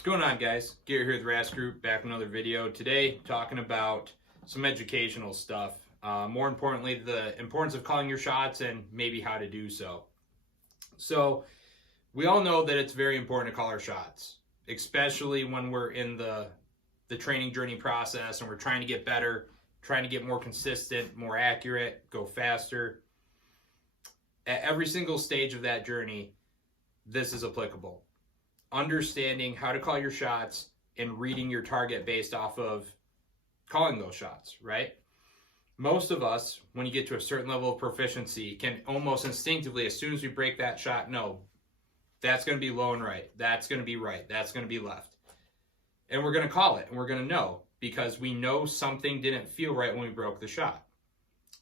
What's going on, guys? Gary here with RAS Group, back with another video. Today, talking about some educational stuff. More importantly, the importance of calling your shots and maybe how to do so. So, we all know that it's very important to call our shots, especially when we're in the training journey process and we're trying to get better, trying to get more consistent, more accurate, go faster. At every single stage of that journey, this is applicable. Understanding how to call your shots and reading your target based off of calling those shots, right? Most of us, when you get to a certain level of proficiency, can almost instinctively, as soon as we break that shot, know that's going to be low and right, that's going to be right, that's going to be left. And we're going to call it, and we're going to know, because we know something didn't feel right when we broke the shot.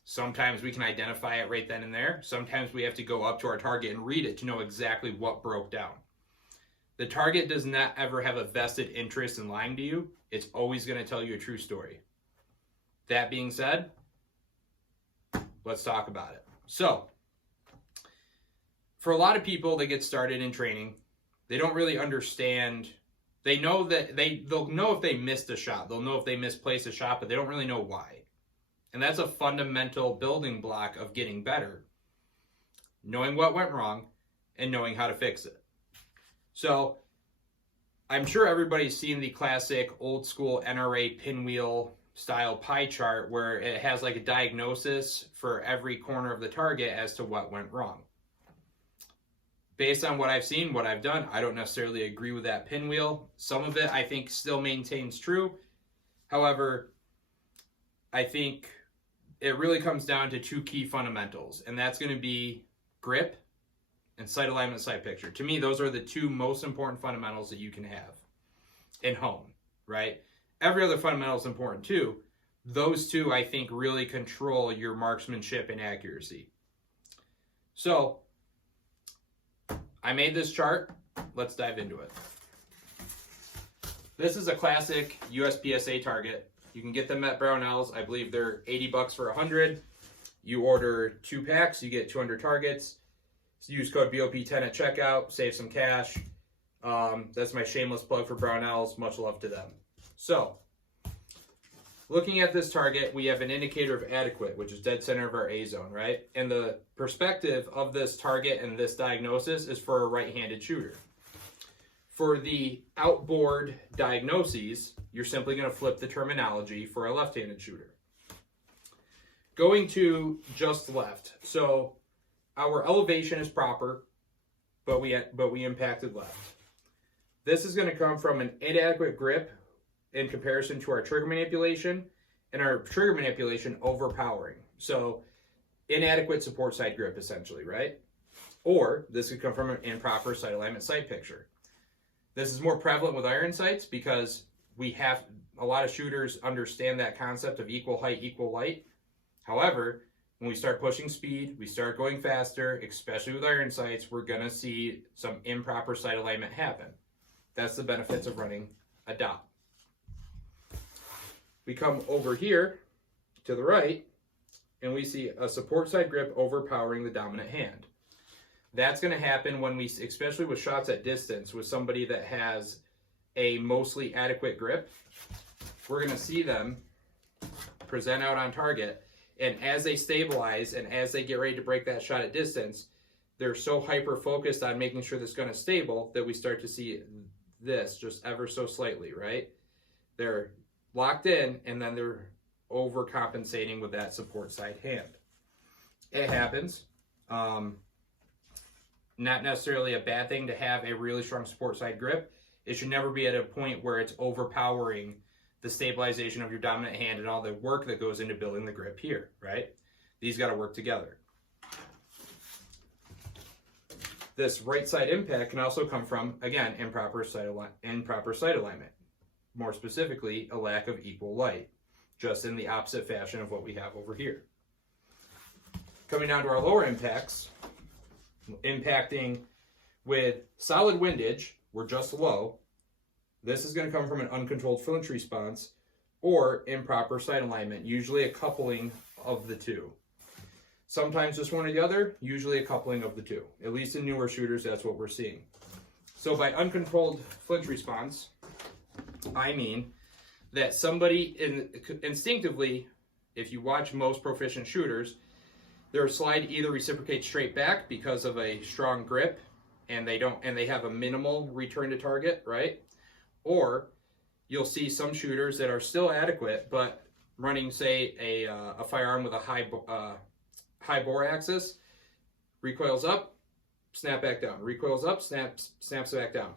Sometimes we can identify it right then and there. Sometimes we have to go up to our target and read it to know exactly what broke down. The target does not ever have a vested interest in lying to you. It's always going to tell you a true story. That being said, let's talk about it. So, for a lot of people that get started in training, they don't really understand. They know that they'll know if they missed a shot. They'll know if they misplaced a shot, but they don't really know why. And that's a fundamental building block of getting better. Knowing what went wrong and knowing how to fix it. So, I'm sure everybody's seen the classic old school NRA pinwheel style pie chart where it has like a diagnosis for every corner of the target as to what went wrong. Based on what I've seen, what I've done, I don't necessarily agree with that pinwheel. Some of it I think still maintains true. However, I think it really comes down to two key fundamentals, and that's going to be grip and sight alignment, sight picture. To me, those are the two most important fundamentals that you can have in hone, right? Every other fundamental is important too. Those two, I think, really control your marksmanship and accuracy. So, I made this chart. Let's dive into it. This is a classic USPSA target. You can get them at Brownells. I believe they're $80 for 100. You order 2 packs, you get 200 targets. So use code BOP10 at checkout, save some cash. That's my shameless plug for Brownells. Much love to them. So, looking at this target, we have an indicator of adequate, which is dead center of our A zone, right? And the perspective of this target and this diagnosis is for a right-handed shooter. For the outboard diagnoses, you're simply going to flip the terminology for a left-handed shooter. Going to just left. So, our elevation is proper, but we impacted left. This is going to come from an inadequate grip in comparison to our trigger manipulation, and our trigger manipulation overpowering. So, inadequate support sight grip, essentially, right? Or this could come from an improper sight alignment sight picture. This is more prevalent with iron sights because a lot of shooters understand that concept of equal height, equal light. However, when we start pushing speed, we start going faster, especially with iron sights, we're going to see some improper sight alignment happen. That's the benefits of running a dot. We come over here to the right, and we see a support side grip overpowering the dominant hand. That's going to happen when we, especially with shots at distance, with somebody that has a mostly adequate grip, we're going to see them present out on target. And as they stabilize and as they get ready to break that shot at distance, they're so hyper-focused on making sure that's going to stable that we start to see this just ever so slightly, right? They're locked in, and then they're overcompensating with that support side hand. It happens. Not necessarily a bad thing to have a really strong support side grip. It should never be at a point where it's overpowering the stabilization of your dominant hand and all the work that goes into building the grip here, right? These got to work together. This right side impact can also come from, again, improper sight alignment. More specifically, a lack of equal light, just in the opposite fashion of what we have over here. Coming down to our lower impacts, impacting with solid windage, we're just low. This is going to come from an uncontrolled flinch response or improper sight alignment, usually a coupling of the two. Sometimes just one or the other, usually a coupling of the two. At least in newer shooters, that's what we're seeing. So by uncontrolled flinch response, I mean that somebody instinctively, if you watch most proficient shooters, their slide either reciprocates straight back because of a strong grip, and they have a minimal return to target, right? Or you'll see some shooters that are still adequate, but running, say, a firearm with a high bore axis, recoils up, snap back down, recoils up, snaps back down.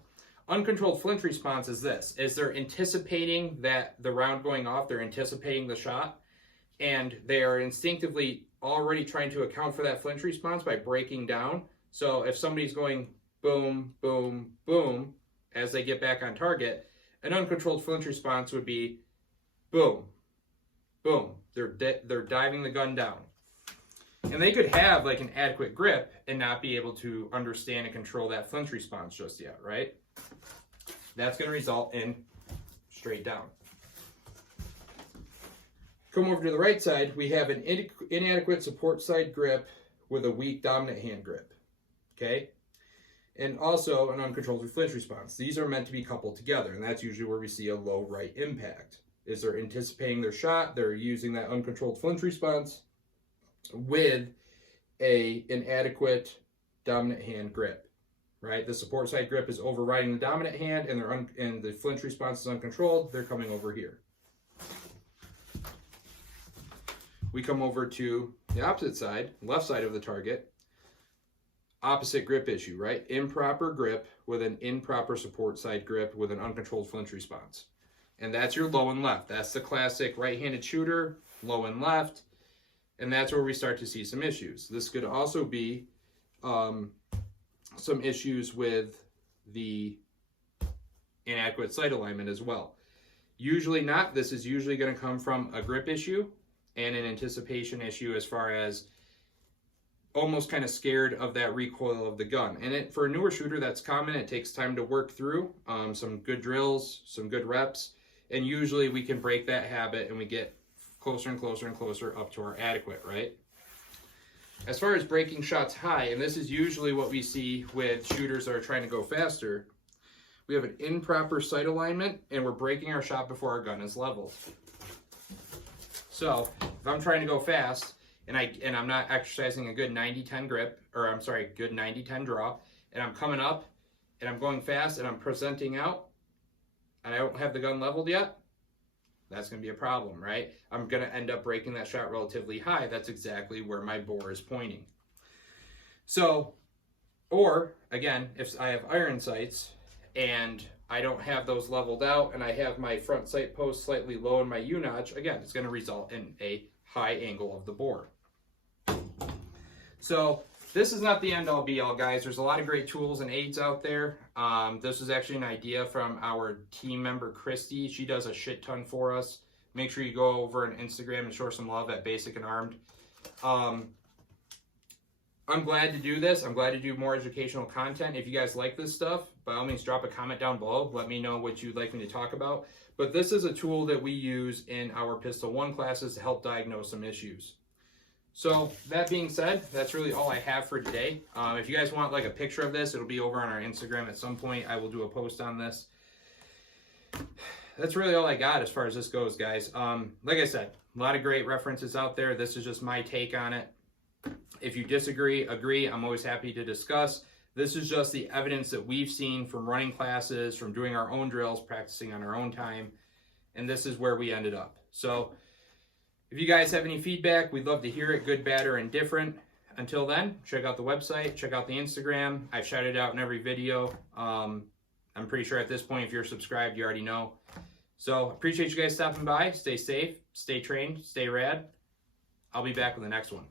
Uncontrolled flinch response is this, is they're anticipating that the round going off, they're anticipating the shot, and they are instinctively already trying to account for that flinch response by breaking down. So if somebody's going boom, boom, boom, as they get back on target, an uncontrolled flinch response would be boom, boom. They're diving the gun down. And they could have like an adequate grip and not be able to understand and control that flinch response just yet, right? That's going to result in straight down. Come over to the right side, we have an inadequate support side grip with a weak dominant hand grip, okay? And also an uncontrolled flinch response. These are meant to be coupled together, and that's usually where we see a low right impact. Is they're anticipating their shot, they're using that uncontrolled flinch response with an inadequate dominant hand grip, right? The support side grip is overriding the dominant hand, and the flinch response is uncontrolled. They're coming over here. We come over to the opposite side, left side of the target. Opposite grip issue, right? Improper grip with an improper support side grip with an uncontrolled flinch response. And that's your low and left. That's the classic right-handed shooter, low and left. And that's where we start to see some issues. This could also be some issues with the inadequate sight alignment as well. Usually not. This is usually going to come from a grip issue and an anticipation issue as far as almost kind of scared of that recoil of the gun. And for a newer shooter, that's common. It takes time to work through some good drills, some good reps, and usually we can break that habit and we get closer and closer and closer up to our adequate, right? As far as breaking shots high, and this is usually what we see with shooters that are trying to go faster, we have an improper sight alignment and we're breaking our shot before our gun is leveled. So if I'm trying to go fast and I'm not exercising a good 90-10 grip, or I'm sorry, good 90-10 draw, and I'm coming up and I'm going fast and I'm presenting out and I don't have the gun leveled yet, that's going to be a problem, right? I'm going to end up breaking that shot relatively high. That's exactly where my bore is pointing. So, or again, if I have iron sights and I don't have those leveled out and I have my front sight post slightly low in my U-notch, again, it's going to result in a high angle of the bore. So this is not the end all be all, guys. There's a lot of great tools and aids out there. This was actually an idea from our team member, Christy. She does a shit ton for us. Make sure you go over on Instagram and show her some love at Basic and Armed. I'm glad to do this. I'm glad to do more educational content. If you guys like this stuff, by all means, drop a comment down below. Let me know what you'd like me to talk about. But this is a tool that we use in our Pistol 1 classes to help diagnose some issues. So that being said, that's really all I have for today. If you guys want like a picture of this, it'll be over on our Instagram at some point. I will do a post on this. That's really all I got as far as this goes, guys. Like I said, a lot of great references out there. This is just my take on it. If you disagree, agree, I'm always happy to discuss. This is just the evidence that we've seen from running classes, from doing our own drills, practicing on our own time, and this is where we ended up. So if you guys have any feedback, we'd love to hear it, good, bad, or indifferent. Until then, check out the website, check out the Instagram. I've shouted it out in every video. I'm pretty sure at this point, if you're subscribed, you already know. So appreciate you guys stopping by. Stay safe, stay trained, stay rad. I'll be back with the next one.